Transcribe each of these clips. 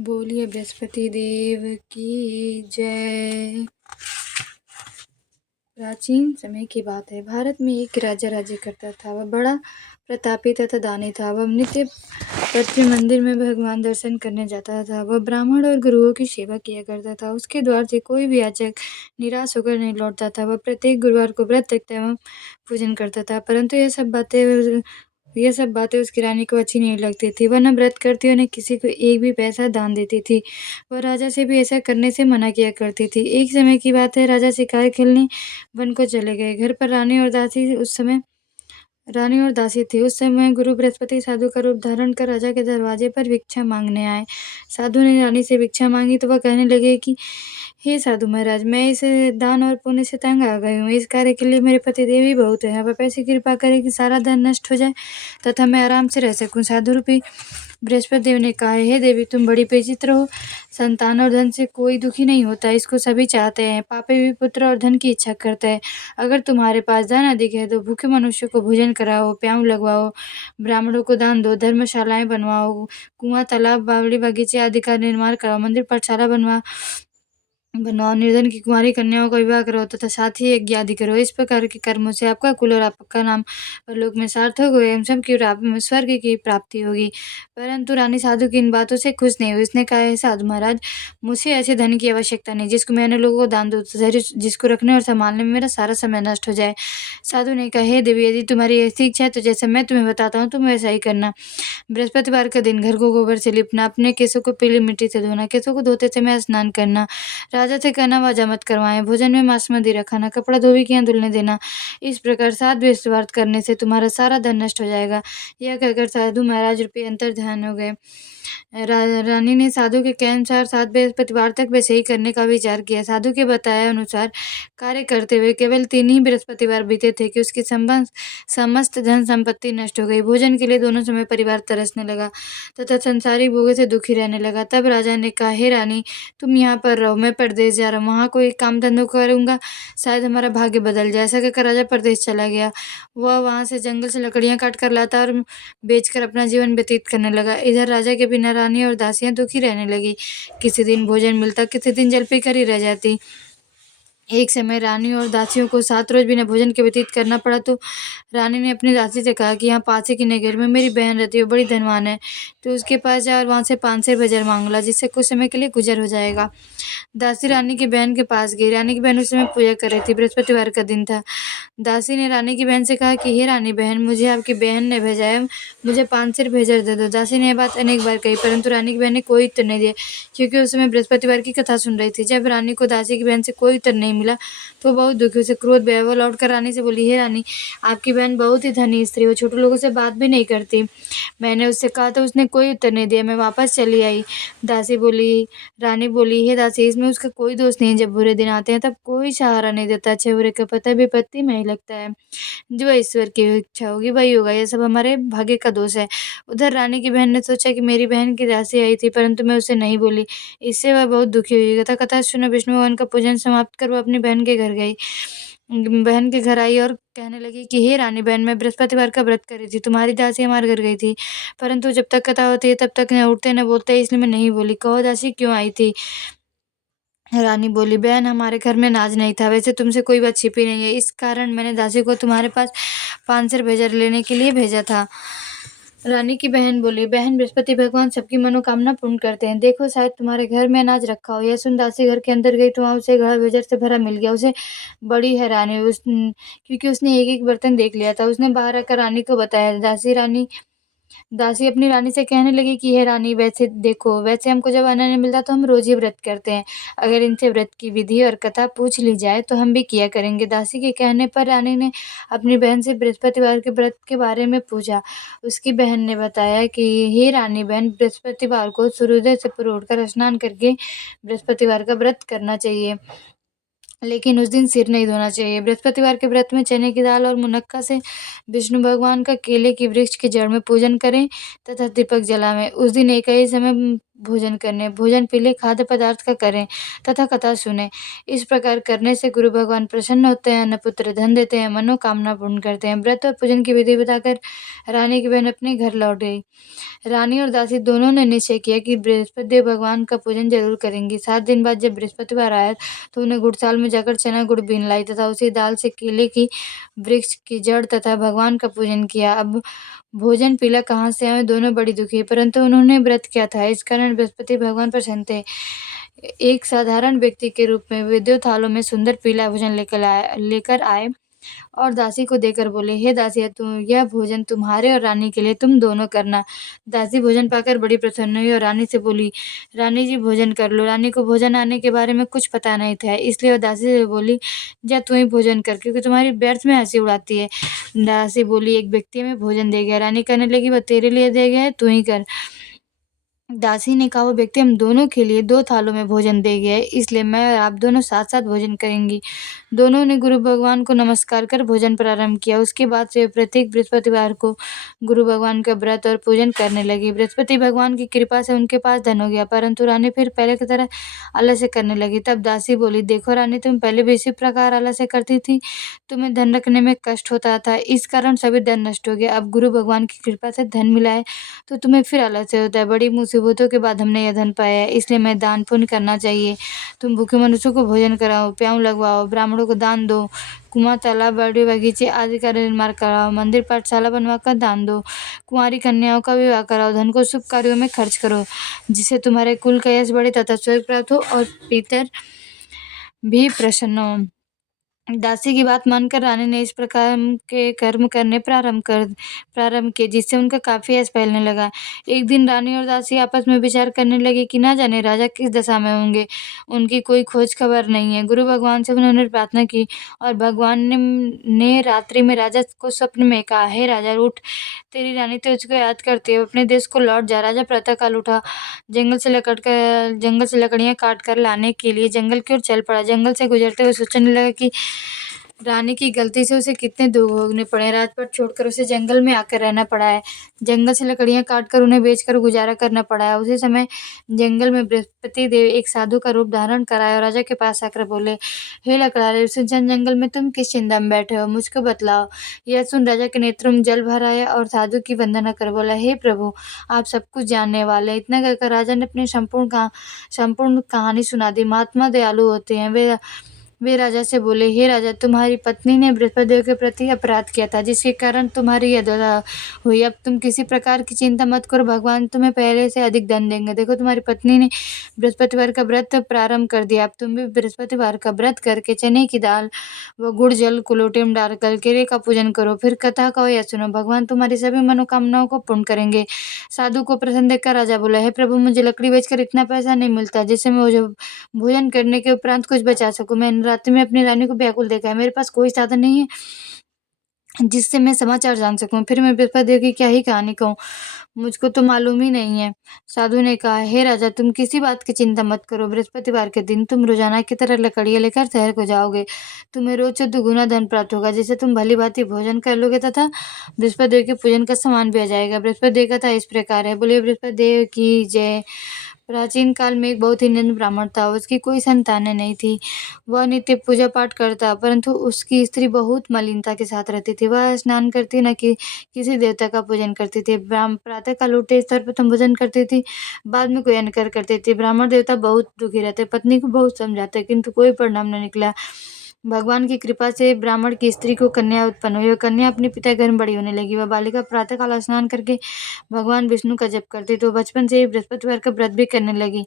बोलिए बृहस्पति देव की जय। प्राचीन समय की बात है। भारत में एक राजा राज्य करता था। वह बड़ा प्रतापी तथा दानी था। वह नित्य पृथ्वी मंदिर में भगवान दर्शन करने जाता था। वह ब्राह्मण और गुरुओं की सेवा किया करता था। उसके द्वार से कोई भी याचक निराश होकर नहीं लौटता था। वह प्रत्येक गुरुवार को व्रत रखता एवं पूजन करता था। परंतु ये सब बातें उसकी रानी को अच्छी नहीं लगती थी। वह न व्रत करती और न किसी को एक भी पैसा दान देती थी। वह राजा से भी ऐसा करने से मना किया करती थी। एक समय की बात है, राजा शिकार खेलने वन को चले गए। घर पर रानी और दासी थी। उस समय गुरु बृहस्पति साधु का रूप धारण कर राजा के दरवाजे पर भिक्षा मांगने आए। साधु ने रानी से भिक्षा मांगी तो वह कहने लगे कि हे साधु महाराज, मैं इस दान और पुण्य से तंग आ गई हूँ। इस कार्य के लिए मेरे पति देवी बहुत है। अब ऐसी कृपा करें कि सारा धन नष्ट हो जाए तथा मैं आराम से रह सकूं। साधु रूपी बृहस्पति देव ने कहा, हे देवी, तुम बड़ी विचित्र हो। संतान और धन से कोई दुखी नहीं होता, इसको सभी चाहते हैं। पापी भी पुत्र और धन की इच्छा करता है। अगर तुम्हारे पास धन अधिक है तो भूखे मनुष्य को भोजन कराओ, प्याऊ लगवाओ, ब्राह्मणों को दान दो, धर्मशालाएं बनवाओ, कुआं, तालाब, बावड़ी, बगीचे आदि का निर्माण कराओ, मंदिर, पाठशाला बनवाओ, निर्धन की कुंवारी कन्याओं का विवाह करो तथा साथ ही यज्ञ आदि करो। इस प्रकार के कर्मों से आपका कुल और आपका नाम परलोक में सार्थक हो एवं स्वर्ग की प्राप्ति होगी। परंतु रानी साधु की इन बातों से खुश नहीं हुई। उसने कहा, है साधु महाराज, मुझे ऐसे धन की आवश्यकता नहीं जिसको मैंने लोगों को दान दूं, जिसको रखने और संभालने में मेरा सारा समय नष्ट हो जाए। साधु ने कहा, हे देवी, यदि तुम्हारी ऐसी इच्छा है तो जैसा मैं तुम्हें बताता हूँ तुम वैसा ही करना। बृहस्पतिवार का दिन घर को गोबर से लिपना, अपने केसों को पीली मिट्टी से धोना, केसों को धोते समय स्नान करना, राजा से कहना वाजा मत करवाएं, भोजन में मांस मदिरा खाना, कपड़ा धोबी के यहाँ धुलने देना। इस प्रकार 7 बृहस्पतिवार करने से तुम्हारा सारा धन नष्ट हो जाएगा। यह कहकर साधु महाराज रूपी अंतर ध्यान हो गए। रानी ने साधु के अनुसार 7 बृहस्पतिवार तक वैसे ही करने का विचार किया। साधु के बताए अनुसार कार्य करते हुए केवल 3 ही बृहस्पतिवार बीते थे कि उसकी समस्त धन संपत्ति नष्ट हो गई। भोजन के लिए दोनों समय परिवार तरसने लगा तथा संसारी भोगों से दुखी रहने लगा। तब राजा ने कहा, हे रानी, तुम यहाँ पर रहो, मैं परदेश जा रहा हूँ, वहाँ कोई काम धंधों करूंगा, शायद हमारा भाग्य बदल जाए। ऐसा कहकर राजा परदेश चला गया। वह वहां से जंगल से लकड़ियां काट कर लाता और बेचकर अपना जीवन व्यतीत करने लगा। इधर राजा के बिना रानी और दासियां दुखी रहने लगी। किसी दिन भोजन मिलता, किसी दिन जल पीकर ही रह जाती। एक समय रानी और दासियों को 7 रोज बिना भोजन के व्यतीत करना पड़ा तो रानी ने अपनी दासी से कहा कि यहाँ पास ही के नगर में मेरी बहन रहती है, बड़ी धनवान है, तो उसके पास जा और वहाँ से 5 सेर बाजार मांग ला, जिससे कुछ समय के लिए गुजर हो जाएगा। दासी रानी की बहन के पास गई। रानी की बहन उस समय पूजा कर रही थी। बृहस्पतिवार का दिन था। दासी ने रानी की बहन से कहा कि हे रानी बहन, मुझे आपकी बहन ने भेजा है, मुझे 5 सेर भेजर दे दो। दासी ने यह बात अनेक बार कही, परंतु रानी की बहन ने कोई उत्तर नहीं दिया, क्योंकि उस समय बृहस्पतिवार की कथा सुन रही थी। जब रानी को दासी की बहन से कोई उत्तर नहीं मिला तो बहुत दुखी से क्रोध में वह लौटकर रानी से बोली, हे रानी, आपकी बहन बहुत ही धनी स्त्री हो, छोटे लोगों से बात भी नहीं करती। मैंने उससे कहा तो उसने कोई उत्तर नहीं दिया, मैं वापस चली आई। रानी बोली, हे दासी, इसमें उसका कोई दोष नहीं। जब बुरे दिन आते हैं तब कोई सहारा नहीं देता। अच्छे बुरे का पता विपत्ति में ही लगता है। जो ईश्वर की इच्छा होगी वही होगा, यह सब हमारे भाग्य का दोष है। उधर रानी की बहन ने सोचा कि मेरी बहन की दासी आई थी, परंतु मैं उसे नहीं बोली, इससे वह बहुत दुखी हुई। कथा सुना विष्णु भगवान का पूजन समाप्त कर वह अपनी बहन के घर गई। बहन के घर आई और कहने लगी कि हे रानी बहन, मैं बृहस्पतिवार का व्रत कर रही थी, तुम्हारी दासी हमारे घर गई थी, परंतु जब तक कथा होती है तब तक न उठते न बोलते, इसलिए मैं नहीं बोली। कहो दासी, क्यों आई थी? रानी बोली, बहन, हमारे घर में नाज नहीं था, वैसे तुमसे कोई बात छिपी नहीं है, इस कारण मैंने दासी को तुम्हारे पास 5 सेर भेजर लेने के लिए भेजा था। रानी की बहन बोली, बहन, बृहस्पति भगवान सबकी मनोकामना पूर्ण करते हैं, देखो शायद तुम्हारे घर में अनाज रखा हो। यह सुन दासी घर के अंदर गई तो वहाँ उसे घड़ा भेजर से भरा मिल गया। उसे बड़ी हैरानी हुई, क्योंकि उसने एक एक बर्तन देख लिया था। उसने बाहर आकर रानी को बताया। दासी अपनी रानी से कहने लगी कि हे रानी, वैसे देखो, वैसे हमको जब अन्न नहीं मिलता तो हम रोज ही व्रत करते हैं। अगर इनसे व्रत की विधि और कथा पूछ ली जाए तो हम भी किया करेंगे। दासी के कहने पर रानी ने अपनी बहन से बृहस्पतिवार के व्रत के बारे में पूछा। उसकी बहन ने बताया कि हे रानी बहन, बृहस्पतिवार को सूर्योदय से पूर्व उठकर स्नान करके बृहस्पतिवार का व्रत करना चाहिए, लेकिन उस दिन सिर नहीं धोना चाहिए। बृहस्पतिवार के व्रत में चने की दाल और मुनक्का से विष्णु भगवान का केले की वृक्ष की जड़ में पूजन करें तथा दीपक जलावें। उस दिन एक ही समय भोजन करने, भोजन पीले खाद्य पदार्थ का करें तथा कथा सुने। इस प्रकार करने से गुरु भगवान प्रसन्न होते हैं, अन्न पुत्र धन देते हैं, मनोकामना पूर्ण करते हैं। व्रत और पूजन की विधि बताकर रानी की बहन अपने घर लौट गई। रानी और दासी दोनों ने निश्चय किया कि बृहस्पति देव भगवान का पूजन जरूर करेंगी। 7 दिन बाद जब बृहस्पतिवार आया तो उन्हें गुड़साल में जाकर चना गुड़ बीन लाई तथा उसी दाल से केले की वृक्ष की जड़ तथा भगवान का पूजन किया। अब भोजन पीला कहाँ से आए, दोनों बड़ी दुखी, परंतु उन्होंने व्रत किया था, इस कारण बृहस्पति भगवान प्रसन्न थे। एक साधारण व्यक्ति के रूप में वे 2 थालों में सुंदर पीला भोजन लेकर आए और दासी को देकर बोले, हे दासिया, तुम यह भोजन तुम्हारे और रानी के लिए, तुम दोनों करना। दासी भोजन पाकर बड़ी प्रसन्न हुई और रानी से बोली, रानी जी भोजन कर लो। रानी को भोजन आने के बारे में कुछ पता नहीं था, इसलिए वह दासी से बोली, जा तू ही भोजन कर, क्योंकि तुम्हारी व्यर्थ में हंसी उड़ाती है। दासी बोली, एक व्यक्ति में भोजन दे गया। रानी कहने लगी, वह तेरे लिए दे गया है, तू ही कर। दासी ने कहा, वो व्यक्ति हम दोनों के लिए 2 थालों में भोजन दे गया है, इसलिए मैं और आप दोनों साथ साथ भोजन करेंगी। दोनों ने गुरु भगवान को नमस्कार कर भोजन प्रारंभ किया। उसके बाद से प्रत्येक बृहस्पतिवार को गुरु भगवान का व्रत और पूजन करने लगी। बृहस्पति भगवान की कृपा से उनके पास धन हो गया, परंतु रानी फिर पहले की तरह आलस्य करने लगी। तब दासी बोली, देखो रानी, तुम पहले भी इसी प्रकार आलस्य करती थी, तुम्हें धन रखने में कष्ट होता था, इस कारण सभी धन नष्ट हो गया। अब गुरु भगवान की कृपा से धन मिला है तो तुम्हें फिर आलस्य होता है। बड़ी मुसीबतों के बाद हमने यह धन पाया है, इसलिए मैं दान पुण्य करना चाहिए। तुम भूखे मनुष्यों को भोजन कराओ, प्याऊ लगवाओ, ब्राह्मणों को दान दो, कुआं, तालाब, बाड़ी, बगीचे आदि का निर्माण कराओ, मंदिर पाठशाला बनवाकर दान दो, कुंवारी कन्याओं का विवाह कराओ, धन को शुभ कार्यों में खर्च करो, जिससे तुम्हारे कुल का यश बढ़े तथा स्वर्ग प्राप्त हो और पितर भी प्रसन्न हो। दासी की बात मानकर रानी ने इस प्रकार के कर्म करने प्रारंभ किए, जिससे उनका काफी यश फैलने लगा। एक दिन रानी और दासी आपस में विचार करने लगे कि ना जाने राजा किस दशा में होंगे, उनकी कोई खोज खबर नहीं है। गुरु भगवान से उन्होंने प्रार्थना की और भगवान ने रात्रि में राजा को स्वप्न में कहा, हे राजा, उठ, तेरी रानी तुझको याद करती है, अपने देश को लौट जा। राजा प्रातःकाल उठा, जंगल से लकड़ियां काट कर लाने के लिए जंगल की ओर चल पड़ा। जंगल से गुजरते हुए सोचने लगा कि रानी की गलती से उसे कितने दुख भोगने पड़े, राजपाट छोड़कर उसे जंगल में आकर रहना पड़ा है, जंगल से लकड़ियां काटकर उन्हें बेचकर गुजारा करना पड़ा है। उसी समय जंगल में बृहस्पति देव एक साधु का रूप धारण कराए और राजा के पास आकर बोले, हे लकड़हारे, सुनसान जंगल में तुम किस चिंता में बैठे हो, मुझको बतलाओ। यह सुन राजा के नेत्रों में जल भर आया और साधु की वंदना कर बोला, हे प्रभु, आप सब कुछ जानने वाले। इतना कहकर राजा ने अपनी संपूर्ण कहानी सुना दी। महात्मा दयालु होते हैं। वे राजा से बोले, हे राजा, तुम्हारी पत्नी ने बृहस्पति देव के प्रति अपराध किया था, जिसके कारण तुम्हारी यह दशा हुई। अब तुम किसी प्रकार की चिंता मत करो, भगवान तुम्हें पहले से अधिक धन देंगे। देखो, तुम्हारी पत्नी ने बृहस्पतिवार का व्रत प्रारंभ कर दिया। अब तुम भी बृहस्पतिवार का व्रत करके चने की दाल व गुड़ जल को लोटे में डालकर केले का पूजन करो, फिर कथा कहो या सुनो, भगवान तुम्हारी सभी मनोकामनाओं को पूर्ण करेंगे। साधु को प्रसन्न देखकर राजा बोला, हे प्रभु, मुझे लकड़ी बेचकर इतना पैसा नहीं मिलता जिससे मैं मुझे भोजन करने के उपरांत कुछ बचा सकूं। मैं रात्रि में अपनी रानी को व्याकुल देखा है, मेरे पास कोई साधन नहीं है जिससे मैं समाचार जान सकूं, फिर मैं बृहस्पति देव की क्या ही कहानी कहूँ, मुझको तो मालूम ही नहीं है। साधु ने कहा, हे राजा, तुम किसी बात की चिंता मत करो, बृहस्पतिवार के दिन तुम रोजाना की तरह लकड़ियां लेकर शहर को जाओगे, तुम्हें रोज से दुगुना धन प्राप्त होगा, जिससे तुम भली भांति भोजन कर लोगे तथा बृहस्पति देव के पूजन का सामान भी आ जाएगा। बृहस्पति देव कथा इस प्रकार है। बोलिए बृहस्पति देव की जय। प्राचीन काल में एक बहुत ही निंद ब्राह्मण था, उसकी कोई संतानें नहीं थी। वह नित्य पूजा पाठ करता, परंतु उसकी स्त्री बहुत मलिनता के साथ रहती थी। वह स्नान करती न कि किसी देवता का पूजन करती थी। प्रातः काल उठते सर्वप्रथम भोजन करती थी, बाद में कोई अन्य कार्य करती थी। ब्राह्मण देवता बहुत दुखी रहते, पत्नी को बहुत समझाते, किंतु कोई परिणाम न निकला। भगवान की कृपा से ब्राह्मण की स्त्री को कन्या उत्पन्न हुई। वह कन्या अपने पिता घर में बड़ी होने लगी। वह बालिका प्रातःकाल स्नान करके भगवान विष्णु का जप करती, तो बचपन से ही बृहस्पतिवार का व्रत भी करने लगी।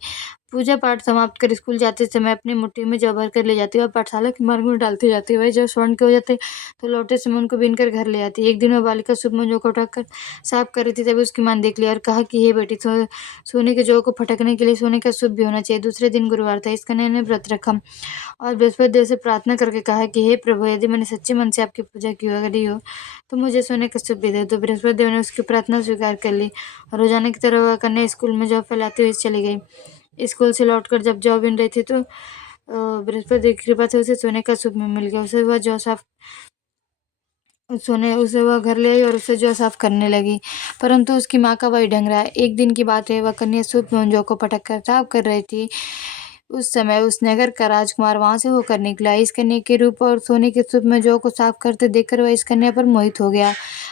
पूजा पाठ समाप्त कर स्कूल जाते समय अपनी मुट्ठी में जौ भर कर ले जाती और पाठशाला के मार्ग में डालती जाती। वही जब स्वर्ण के हो जाते तो लौटते समय उनको बीन कर घर ले आती। एक दिन वह बालिका सुबह में जौ को उठाकर साफ कर रही थी, तभी उसकी मां देख लिया और कहा कि हे बेटी, सोने के जौ को फटकने के लिए सोने का शुभ भी होना चाहिए। दूसरे दिन गुरुवार था, इस कन्या ने व्रत रखा और बृहस्पति देव से प्रार्थना करके कहा कि हे प्रभु, यदि मैंने सच्चे मन से आपकी पूजा करी हो तो मुझे सोने का शुभ भी दे। तो बृहस्पति देव ने उसकी प्रार्थना स्वीकार कर ली और रोजाना की तरह वह कन्या स्कूल में जौ फैलाती हुई चली गई। स्कूल से लौटकर जब जौ बिन रही थी तो बृहस्पति देव की कृपा से उसे सोने का शुभ में मिल गया। उसे वह जौ साफ उसे वह घर ले आई और उसे जौ साफ करने लगी। परंतु उसकी माँ का वही ढंग रहा। एक दिन की बात है, वह कन्या सूप में उन जौ को पटक कर साफ कर रही थी। उस समय उस नगर का राजकुमार वहां से होकर निकला। इस कन्या के रूप और सोने के सूप में जौ को साफ करते देखकर वह इस कन्या पर मोहित हो गया।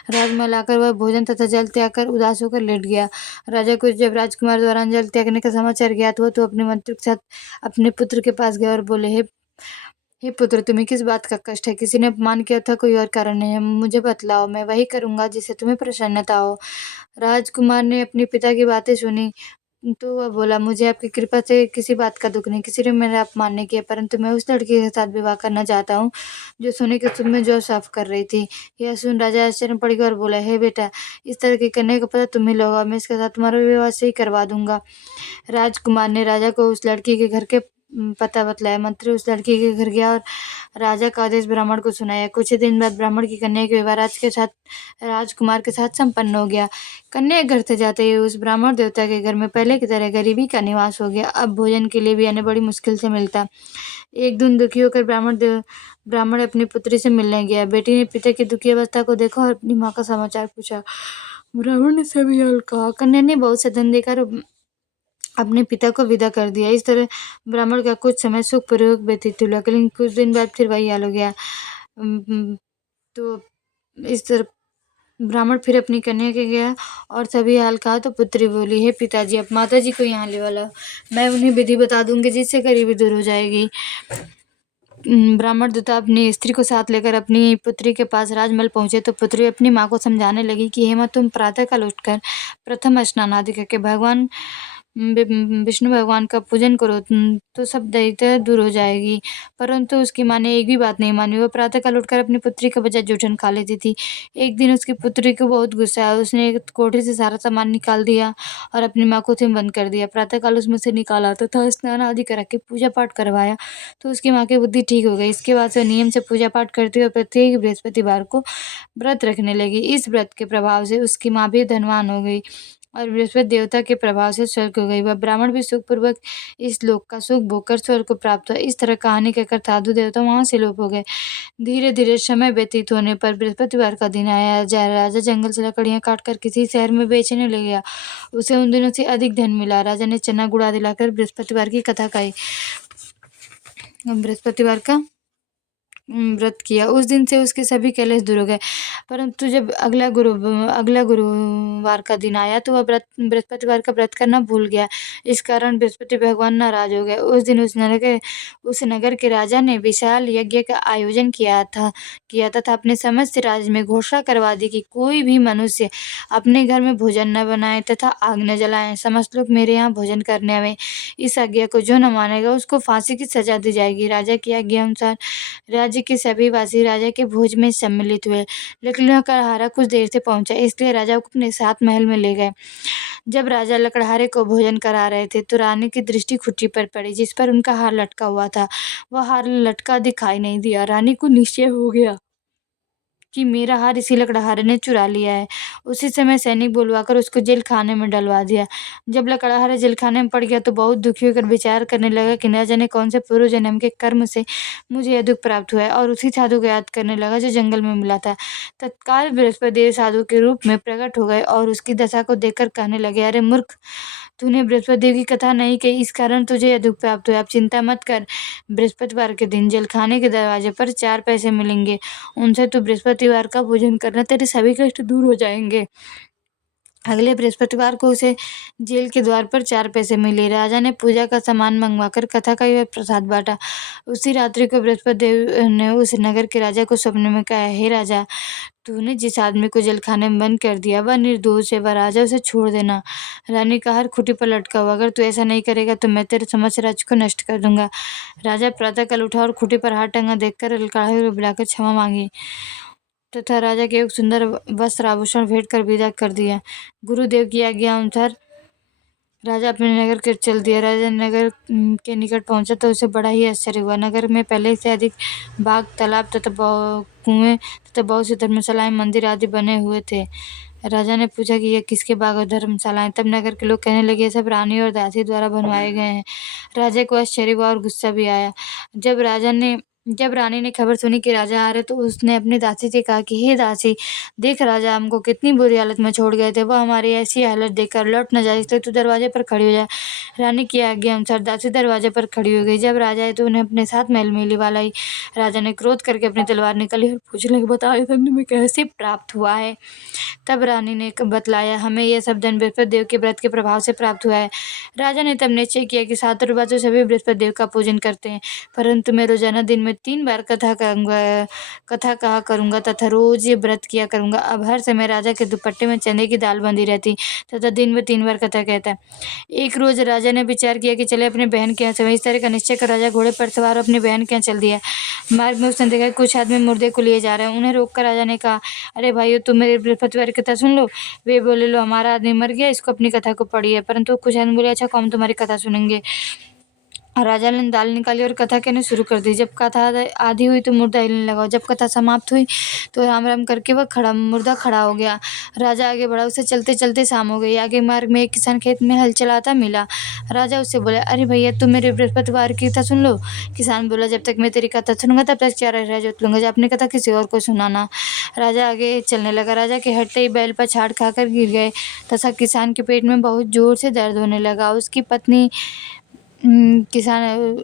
राजमहल आकर वह भोजन तथा जल त्याग कर उदास होकर लेट गया। राजा को जब राजकुमार द्वारा जल त्यागने का समाचार ज्ञात हुआ तो अपने मंत्री के साथ अपने पुत्र के पास गया और बोले, हे पुत्र, तुम्हें किस बात का कष्ट है? किसी ने अपमान किया था? कोई और कारण नहीं है? मुझे बतलाओ, मैं वही करूंगा जिससे तुम्हें प्रसन्नता हो। राजकुमार ने अपने पिता की बातें सुनी तो वह बोला, मुझे आपकी कृपा से किसी बात का दुख नहीं, किसी ने मेरा अपमान नहीं किया, परंतु मैं उस लड़की के साथ विवाह करना चाहता हूँ जो सोने के सूप में जौ साफ कर रही थी। यह सुन राजा आश्चर्य में पड़ गया और बोला, हे बेटा, इस तरह की कन्या का पता तुम्हें लगा, मैं इसके साथ तुम्हारा विवाह से ही करवा दूंगा। राजकुमार ने राजा को उस लड़की के घर के पता बतलाया। मंत्री उस लड़की के घर गया और राजा का आदेश ब्राह्मण को सुनाया। कुछ ही दिन बाद ब्राह्मण की कन्या के विवाह राजकुमार के साथ संपन्न हो गया। कन्या घर से जाते ही उस ब्राह्मण देवता के घर में पहले की तरह गरीबी का निवास हो गया। अब भोजन के लिए भी अन्न बड़ी मुश्किल से मिलता। एक दिन दुखी होकर ब्राह्मण अपनी पुत्री से मिलने गया। बेटी ने पिता की दुखी अवस्था को देखा और अपनी माँ का समाचार पूछा। ब्राह्मण ने सभी हाल कहा। कन्या ने बहुत से धन देकर अपने पिता को विदा कर दिया। इस तरह ब्राह्मण का कुछ समय सुखपूर्वक व्यतीत हुआ, लेकिन कुछ दिन बाद फिर वही हाल हो गया। तो इस तरह ब्राह्मण फिर अपनी कन्या के गया और सभी हाल कहा तो पुत्री बोली, हे पिताजी, अब माता जी को यहाँ ले वाला, मैं उन्हें विधि बता दूंगी जिससे गरीबी दूर हो जाएगी। ब्राह्मण दूत अपनी स्त्री को साथ लेकर अपनी पुत्री के पास राजमहल पहुंचे तो पुत्री अपनी माँ को समझाने लगी कि हेमा, तुम प्रातःकाल उठकर प्रथम स्नान आदि करके भगवान विष्णु भगवान का पूजन करो, तो सब दैत्य दूर हो जाएगी। परंतु उसकी माँ ने एक भी बात नहीं मानी। वो प्रातःकाल उठकर अपनी पुत्री के बजाय जूठन खा लेती थी। एक दिन उसकी पुत्री को बहुत गुस्सा आया। उसने एक कोठरी से सारा सामान निकाल दिया और अपनी माँ को उसमें बंद कर दिया। प्रातःकाल उसमें से निकाला तथा स्नान आदि करा के पूजा पाठ करवाया तो उसकी माँ की बुद्धि ठीक हो गई। इसके बाद से नियम से पूजा पाठ करती हुए प्रत्येक बृहस्पतिवार को व्रत रखने लगी। इस व्रत के प्रभाव से उसकी माँ भी धनवान हो गई और बृहस्पति देवता के प्रभाव से स्वर्ग हो गई। वह ब्राह्मण भी सुखपूर्वक इस लोक का सुख भोगकर स्वर्ग को प्राप्त हुआ। इस तरह कहानी कहकर साधु देवता वहां से लोप हो गए। धीरे धीरे समय व्यतीत होने पर बृहस्पतिवार का दिन आया। राजा जंगल से लकड़ियां काटकर किसी शहर में बेचने ले गया। उसे उन दिनों से अधिक धन मिला। राजा ने चना गुड़ा दिलाकर बृहस्पतिवार की कथा कही। बृहस्पतिवार का व्रत किया। उस दिन से उसके सभी कलेश दूर हो गए। परंतु जब अगला गुरुवार का दिन आया तो वह बृहस्पतिवार का व्रत करना भूल गया। इस कारण बृहस्पति भगवान नाराज हो गए। उस दिन उस नगर के राजा ने विशाल यज्ञ का आयोजन किया तथा अपने समस्त राज्य में घोषणा करवा दी कि कोई भी मनुष्य अपने घर में भोजन न बनाए तथा आग न जलाए। समस्त लोग मेरे यहाँ भोजन करने आवे। इस आज्ञा को जो न मानेगा उसको फांसी की सजा दी जाएगी। राजा की आज्ञा अनुसार राज्य के सभी वासी राजा के भोज में सम्मिलित हुए, लेकिन लकड़हारा कुछ देर से पहुंचा, इसलिए राजा को अपने साथ महल में ले गए। जब राजा लकड़हारे को भोजन करा रहे थे तो रानी की दृष्टि खुट्टी पर पड़ी जिस पर उनका हार लटका हुआ था। वह हार लटका दिखाई नहीं दिया। रानी को निश्चय हो गया कि मेरा हार इसी लकड़हारे ने चुरा लिया है। उसी समय सैनिक बुलवाकर उसको जेल खाने में डलवा दिया। जब लकड़हारा जेल खाने में पड़ गया तो बहुत दुखी होकर विचार करने लगा कि न जाने कौन से पूर्व जन्म के कर्म से मुझे यह दुख प्राप्त हुआ है, और उसी साधु को याद करने लगा जो जंगल में मिला था। तत्काल बृहस्पति देव साधु के रूप में प्रकट हो गए और उसकी दशा को देखकर कहने लगे, अरे मूर्ख, तूने बृहस्पति देव की कथा नहीं कही, इस कारण तुझे यह दुख प्राप्त हुआ। अब चिंता मत कर, बृहस्पतिवार के दिन जेलखाने के दरवाजे पर 4 पैसे मिलेंगे, उनसे तू बृहस्पतिवार का पूजन करना, तेरे सभी कष्ट दूर हो जाएंगे। अगले बृहस्पतिवार को उसे जेल के द्वार पर 4 पैसे मिले। राजा ने पूजा का सामान मंगवाकर कथा का यह प्रसाद बांटा। उसी रात्रि को बृहस्पति देव ने उस नगर के राजा को सपने में कहा, हे राजा, तूने जिस आदमी को जेलखाने में बंद कर दिया वह निर्दोष है, वह राजा, उसे छोड़ देना। रानी का हार खूंटी पर लटका हुआ, अगर तू ऐसा नहीं करेगा तो मैं तेरे समस्त राज्य को नष्ट कर दूंगा। राजा प्रातःकाल उठा और खूंटी पर हार टंगा देखकर लकड़हारे को बुलाकर क्षमा मांगी तथा राजा के एक सुंदर वस्त्र आभूषण भेंट कर विदा कर दिया। गुरुदेव की आज्ञा अनुसार राजा अपने नगर के चल दिया। राजा नगर के निकट पहुंचा तो उसे बड़ा ही आश्चर्य हुआ। नगर में पहले से अधिक बाग, तालाब तथा कुएं तथा बहुत सी धर्मशालाएं, मंदिर आदि बने हुए थे। राजा ने पूछा कि यह किसके बाग और धर्मशालाएं? तब नगर के लोग कहने लगे, सब रानी और दासी द्वारा बनवाए गए हैं। राजा को आश्चर्य हुआ और गुस्सा भी आया। जब राजा ने जब रानी ने खबर सुनी कि राजा आ रहे तो उसने अपनी दासी से कहा कि हे दासी, देख राजा हमको कितनी बुरी हालत में छोड़ गए थे, वह हमारी ऐसी हालत देखकर लौट न जाए, इसलिए तू दरवाजे पर खड़ी हो जा। रानी की आज्ञा अनुसार दासी दरवाजे पर खड़ी हो गई। जब राजा आए तो उन्हें अपने साथ महल में लिवा लाई। राजा ने क्रोध करके अपनी तलवार निकाली और पूछने लगे, बताओ तुम्हें कैसे प्राप्त हुआ है। तब रानी ने बतलाया, हमें यह सब धन बृहस्पति देव के व्रत के प्रभाव से प्राप्त हुआ है। राजा ने तब निश्चय किया कि 7 रुपये तो सभी बृहस्पति देव का पूजन करते हैं, परंतु मैं रोजाना दिन में 3 बार कथा कहा करूंगा तथा रोज ये व्रत किया करूंगा। अब हर समय राजा के दुपट्टे में चने की दाल बंधी रहती तथा दिन में 3 बार कथा कहता। एक रोज राजा ने विचार किया कि चले अपने बहन के यहाँ चलें। इस तरह का निश्चय कर राजा घोड़े पर सवार अपनी बहन के यहाँ चल दिया। मार्ग में उसने देखा कि कुछ आदमी मुर्दे को लिए जा रहे हैं। उन्हें रोककर राजा ने कहा, अरे भाइयों, तुम मेरे बृहस्पतिवार की कथा सुन लो। वे बोले, लो, हमारा आदमी मर गया, इसको अपनी कथा को पढ़िए। परंतु कुछ आदमी बोले, अच्छा, कौन तुम्हारी कथा सुनेंगे। और राजा ने दाल निकाली और कथा कहने शुरू कर दी। जब कथा आधी हुई तो मुर्दा हिलने लगा। जब कथा समाप्त हुई तो राम राम करके वह मुर्दा खड़ा हो गया। राजा आगे बढ़ा। उसे चलते चलते शाम हो गई। आगे मार्ग में एक किसान खेत में हल चलाता मिला। राजा उससे बोला, अरे भैया, तुम मेरे बृहस्पतिवार की कथा सुन लो। किसान बोला, जब तक मैं तेरी कथा सुनूंगा तब तक 4 रह जोत लूंगा, जब अपनी कथा किसी और को सुनाना। राजा आगे चलने लगा। राजा के हटते ही बैल पर छाड़ खाकर गिर गए तथा किसान के पेट में बहुत जोर से दर्द होने लगा। उसकी पत्नी किसान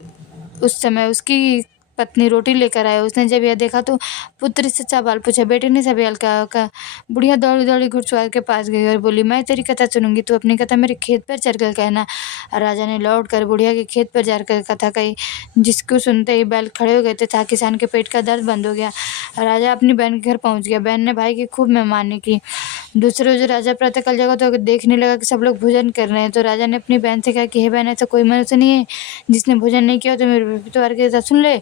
उस समय उसकी पत्नी रोटी लेकर आए। उसने जब यह देखा तो पुत्र से सवाल पूछा। बेटे ने सवाल का बुढ़िया दौड़ी दौड़ी घुड़सवार के पास गई और बोली, मैं तेरी कथा सुनूंगी, तू अपनी कथा मेरे खेत पर चढ़कर कहना। राजा ने लौट कर बुढ़िया के खेत पर जाकर कथा कही, जिसको सुनते ही बैल खड़े हो गए थे तथा किसान के पेट का दर्द बंद हो गया। राजा अपनी बहन के घर पहुंच गया। बहन ने भाई की खूब मेहमानी की। दूसरे रोज राजा प्रातःकाल जगा तो देखने लगा कि सब लोग भोजन कर रहे हैं। तो राजा ने अपनी बहन से कहा कि हे बहन, ऐसा कोई मनुष्य नहीं है जिसने भोजन नहीं किया, तो मेरे बृहस्पतिवार की कथा सुन ले।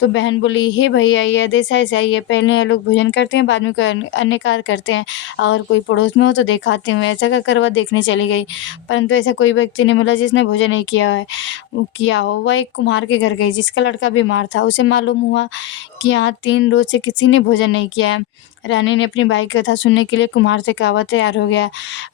तो बहन बोली, हे भैया, यह देश ऐसा ही है, पहले ये लोग भोजन करते हैं, बाद में कोई अन्य कार्य करते हैं। अगर कोई पड़ोस में हो तो दिखाते हुए। ऐसा कहकर वह देखने चली गई, परंतु ऐसा कोई व्यक्ति नहीं मिला जिसने भोजन नहीं किया हो। वह एक कुम्हार के घर गई जिसका लड़का बीमार था। उसे मालूम हुआ कि यहाँ 3 रोज से किसी ने भोजन नहीं किया है। रानी ने अपनी भाई की कथा सुनने के लिए कुम्हार से कहा। वह तैयार हो गया।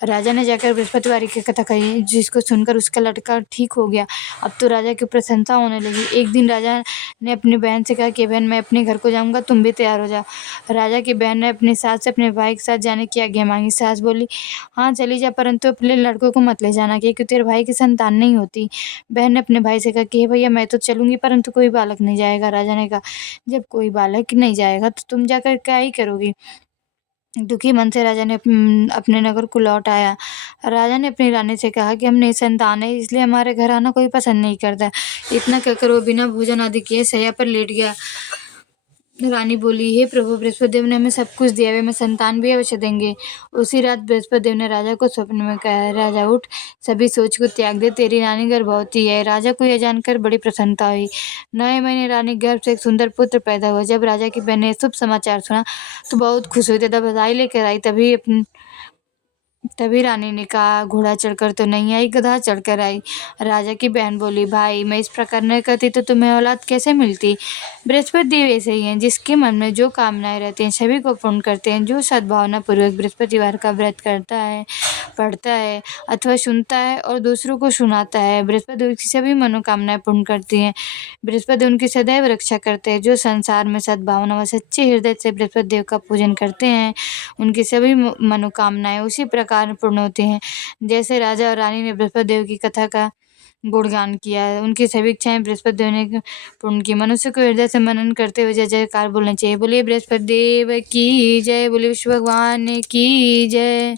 राजा ने जाकर बृहस्पतिवार की कथा कही, जिसको सुनकर उसका लड़का ठीक हो गया। अब तो राजा की प्रशंसा होने लगी। एक दिन राजा ने अपनी बहन से कहा कि बहन, मैं अपने घर को जाऊंगा, तुम भी तैयार हो जाओ। राजा की बहन ने अपनी सास से अपने भाई के साथ जाने की आज्ञा मांगी। सास बोली, हाँ चली जा, परंतु अपने लड़कों को मत ले जाना, क्योंकि तेरे भाई की संतान नहीं होती। बहन ने अपने भाई से कहा कि हे भैया, मैं तो चलूंगी, परंतु कोई बालक नहीं जाएगा। राजा ने कहा, जब कोई बालक नहीं जाएगा तो तुम जाकर क्या ही करोगी। दुखी मन से राजा ने अपने नगर को लौट आया। राजा ने अपनी रानी से कहा कि हम निसंतान है, इसलिए हमारे घर आना कोई पसंद नहीं करता। इतना कहकर वो बिना भोजन आदि किए शैया पर लेट गया। रानी बोली, हे प्रभु, बृहस्पति देव ने हमें सब कुछ दिया है, हमें संतान भी अवश्य देंगे। उसी रात बृहस्पति देव ने राजा को स्वप्न में कहा, राजा उठ, सभी सोच को त्याग दे, तेरी रानी गर्भवती है। राजा को यह जानकर बड़ी प्रसन्नता हुई। 9 महीने रानी गर्भ से एक सुंदर पुत्र पैदा हुआ। जब राजा की बहन ने शुभ समाचार सुना तो बहुत खुश हुई तथा बधाई लेकर आई। तभी रानी ने कहा, घोड़ा चढ़कर तो नहीं आई, गधा चढ़कर आई। राजा की बहन बोली, भाई, मैं इस प्रकार न करती तो तुम्हें औलाद कैसे मिलती। बृहस्पति देव ऐसे ही हैं, जिसके मन में जो कामनाएं रहती हैं सभी को पूर्ण करते हैं। जो सद्भावना पूर्वक बृहस्पतिवार का व्रत करता है, पढ़ता है अथवा सुनता है और दूसरों को सुनाता है, बृहस्पति देव की सभी मनोकामनाएं पूर्ण करती हैं। बृहस्पति उनकी सदैव रक्षा करते हैं। जो संसार में सद्भावना व सच्चे हृदय से बृहस्पति देव का पूजन करते हैं, उनकी सभी मनोकामनाएं उसी प्रकार पूर्ण होती हैं, जैसे राजा और रानी ने बृहस्पति देव की कथा का गुणगान किया। उनकी सभी इच्छाएं बृहस्पति देव ने पूर्ण की। मनुष्य को हृदय से मनन करते हुए जय जयकार बोलना चाहिए। बोलिए बृहस्पति देव की जय, बोलिए विष्णु भगवान की जय।